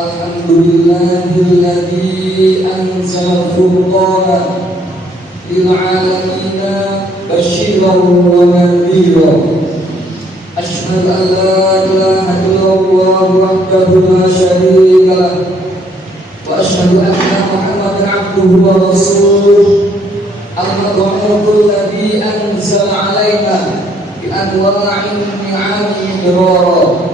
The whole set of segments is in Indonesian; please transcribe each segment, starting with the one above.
Alhamdulillahilladzi anzala al-furqana lil 'alamina basyiran wa nadhiran. Asyhadu an la ilaha illallah wahdahu la syarika lah wa asyhadu anna Muhammadan 'abduhu wa rasuluh. Al-mab'utsul ladzi anzala 'alaina bi anwa'in ni'ami mirara.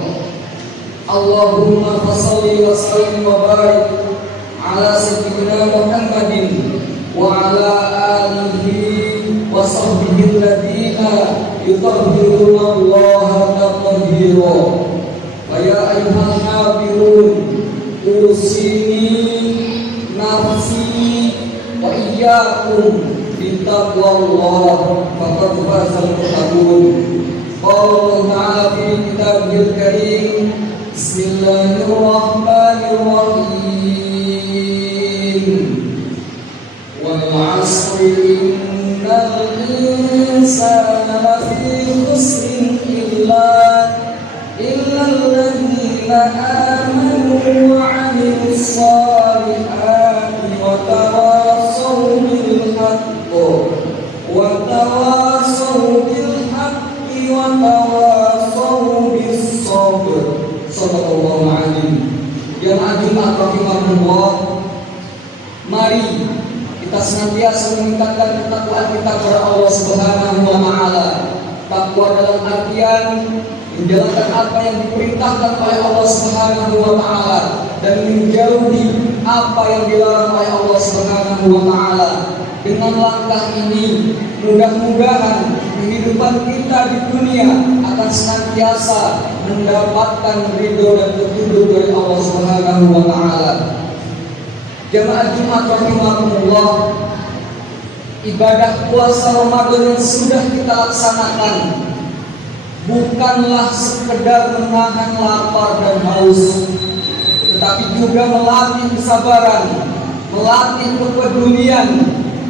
Allahumma fassalli wa sallim wa barik ala sayyidina Muhammadin wa ala alihi wa sahbihi alladhina yutahhiruna Allaha tathhira. Wa ya ayyuhal hafirun usini nafsi wa iyyakum bittaqwallah faqad fazal muttaqun. Qala ta'ala fi kitabil karim. Bismillahirrahmanirrahim. Wal 'asri innal insana lafi khusrin illa alladziina aamanu wa 'amilus shaalihati wa tawassaw bil haqqi wa tawassaw bis sabr. Sallallahu alaihi yang agung rahimahullah. Mari kita senantiasa meningkatkan ketakwaan kita kepada Allah Subhanahu wa taala. Takwa dalam artian menjalankan apa yang diperintahkan oleh Allah Subhanahu wa taala dan menjauhi apa yang dilarang oleh Allah Subhanahu wa taala. Dengan langkah ini mudah-mudahan kehidupan kita di dunia akan senantiasa mendapatkan ridho dan petunjuk dari Allah Subhanahu wa taala. Jamaah Jumat rahimakumullah, ibadah puasa Ramadan yang sudah kita laksanakan bukanlah sekedar menahan lapar dan haus, tetapi juga melatih kesabaran, melatih kepedulian,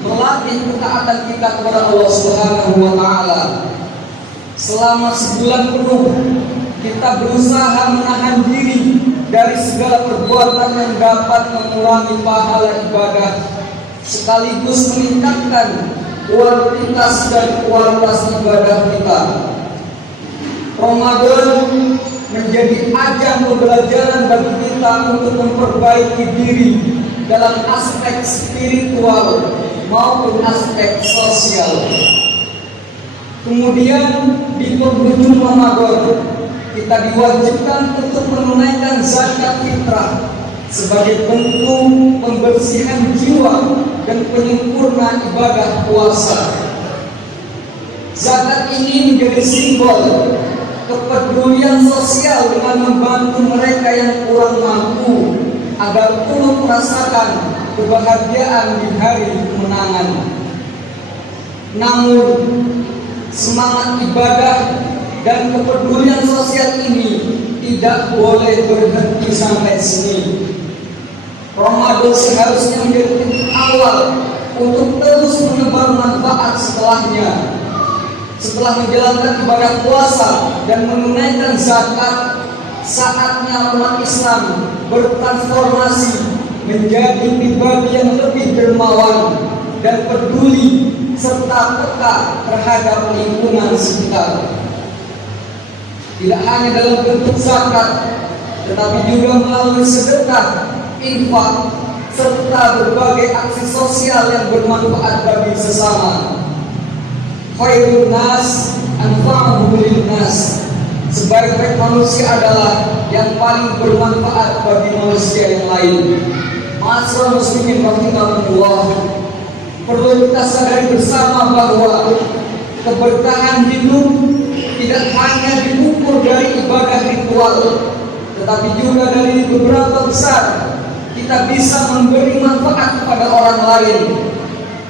melatih ketaatan kita kepada Allah Subhanahu wa taala. Selama sebulan penuh kita berusaha menahan diri dari segala perbuatan yang dapat mengurangi pahala ibadah, sekaligus meningkatkan kualitas dan kualitas ibadah kita. Ramadan menjadi ajang pembelajaran bagi kita untuk memperbaiki diri dalam aspek spiritual maupun aspek sosial. Kemudian di penghujung Ramadan kita diwajibkan untuk menunaikan zakat fitrah sebagai bentuk pembersihan jiwa dan penyempurna ibadah puasa. Zakat ini menjadi simbol kepedulian sosial dengan membantu mereka yang kurang mampu agar turut merasakan kebahagiaan di hari kemenangan. Namun semangat ibadah dan kepedulian sosial ini tidak boleh berhenti sampai sini. Ramadan seharusnya menjadi titik awal untuk terus menebar manfaat setelahnya. Setelah menjalankan ibadah puasa dan menunaikan zakat, saatnya umat Islam bertransformasi menjadi pribadi yang lebih dermawan dan peduli serta peka terhadap lingkungan sekitar. Tidak hanya dalam bentuk zakat, tetapi juga melalui sedekah, infak, serta berbagai aksi sosial yang bermanfaat bagi sesama. Khairun nas anfa'uhum linnas. Sebaik-baik manusia adalah yang paling bermanfaat bagi manusia yang lain. Ma'asyiral muslimin rahimakumullah, perlu kita sadari bersama bahwa keberkahan hidup tidak hanya diukur dari ibadah ritual, tetapi juga dari beberapa besar kita bisa memberi manfaat kepada orang lain.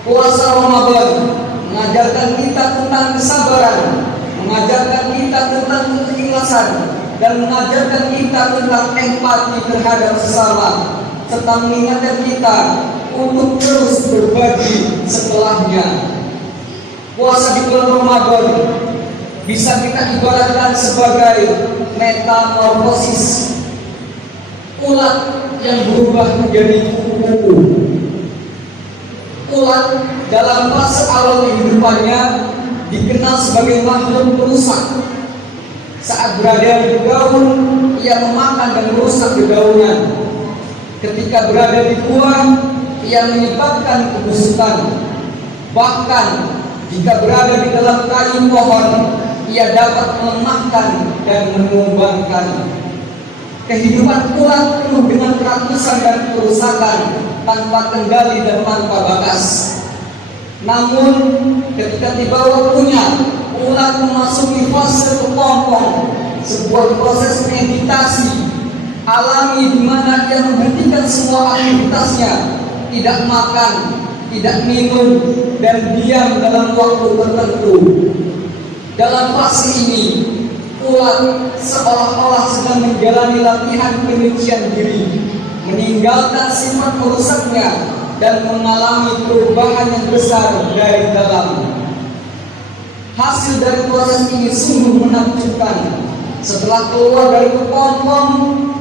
Puasa Ramadan mengajarkan kita tentang kesabaran, mengajarkan kita tentang keikhlasan, dan mengajarkan kita tentang empati terhadap sesama, serta mengingatkan kita untuk terus berbagi setelahnya. Puasa di bulan Ramadan bisa kita ibaratkan sebagai metamorfosis, ulat yang berubah menjadi kupu-kupu. Ulat dalam fase awal kehidupannya dikenal sebagai makhluk perusak. Saat berada di daun, ia memakan dan merusak dedaunan. Ketika berada di buah, ia menyebabkan kebusukan. Bahkan jika berada di dalam kayu pohon, ia dapat melemahkan dan menumbangkan. Kehidupan ulat penuh dengan kerakusan dan kerusakan, tanpa kendali dan tanpa batas. Namun ketika tiba waktunya, ulat memasuki fase kepompong, sebuah proses meditasi alami di mana ia menghentikan semua aktivitasnya, tidak makan, tidak minum, dan diam dalam waktu tertentu. Dalam fase ini, ulat seolah-olah sedang menjalani latihan penyucian diri, meninggalkan sifat merusaknya dan mengalami perubahan yang besar dari dalam. Hasil dari proses ini sungguh menakjubkan. Setelah keluar dari kepompong,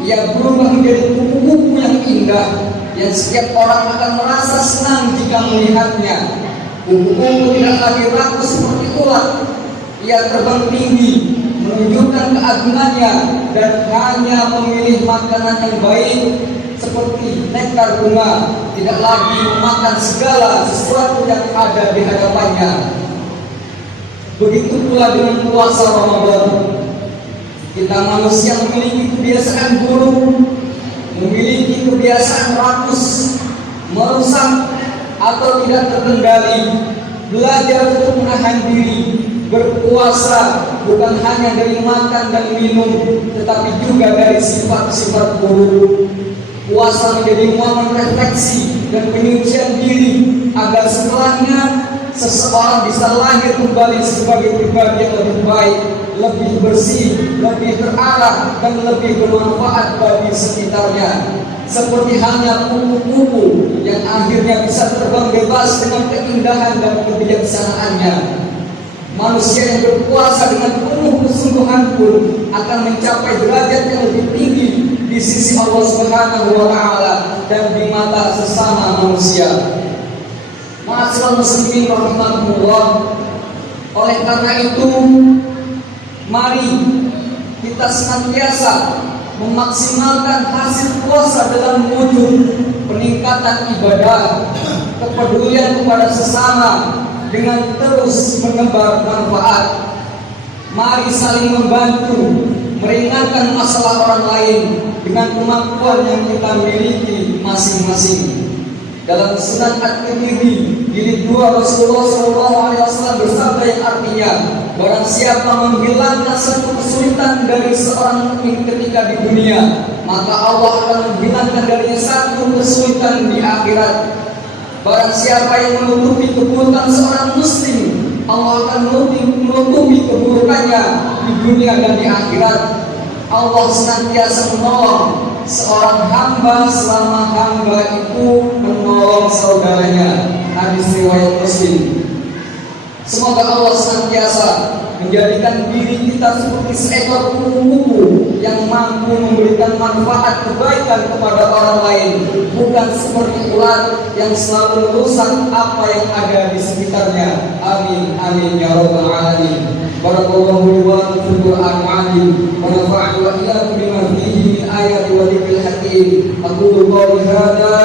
ia berubah menjadi kupu-kupu yang indah, yang setiap orang akan merasa senang jika melihatnya. Kupu-kupu tidak lagi ragu seperti ulat. Ia terbang tinggi, menunjukkan keagungannya, dan hanya memilih makanan yang baik seperti nektar bunga, tidak lagi memakan segala sesuatu yang ada di hadapannya. Begitu pula dengan puasa Ramadan. Kita manusia memiliki kebiasaan buruk, memiliki kebiasaan rakus, merusak atau tidak terkendali. Belajar untuk menahan diri, berpuasa bukan hanya dari makan dan minum, tetapi juga dari sifat-sifat buruk. Puasa menjadi momen refleksi dan penyucian diri agar setelahnya seseorang bisa lahir kembali sebagai pribadi yang lebih baik, lebih bersih, lebih terarah, dan lebih bermanfaat bagi sekitarnya. Seperti halnya kupu-kupu yang akhirnya bisa terbang bebas dengan keindahan dan kebijaksanaannya. Manusia yang berpuasa dengan penuh kesungguhan pun akan mencapai derajat yang lebih tinggi di sisi Allah Subhanahu wa Ta'ala dan di mata sesama manusia. Ma'asyiral muslimin rahimakumullah. Oleh karena itu, mari kita senantiasa memaksimalkan hasil puasa dalam wujud peningkatan ibadah, kepedulian kepada sesama dengan terus menebar manfaat. Mari saling membantu, meringankan masalah orang lain dengan kemampuan yang kita miliki masing-masing. Dalam Sunan At-Tirmidzi jilid 2 Rasulullah SAW bersabda yang artinya, barang siapa menghilangkan satu kesulitan dari seorang mukmin ketika di dunia, maka Allah akan menghilangkan darinya satu kesulitan di akhirat. Barang siapa yang menutupi keburukan seorang muslim, Allah akan menutupi keburukannya di dunia dan di akhirat. Allah senantiasa menolong seorang hamba selama hamba itu menolong saudaranya. Hadis riwayat Muslim. Semoga Allah senantiasa menjadikan diri kita seperti seekor kupu-kupu yang mampu memberikan manfaat kebaikan kepada orang lain, bukan seperti ulat yang selalu merusak apa yang ada di sekitarnya. Amin amin ya rabbal alamin. Barakallahu li wa lakum fil Qur'an al-'azim wa nafa'ani wa iyyakum bima fihi min ayati wa dhikril hakim. Aqulu qawli hadza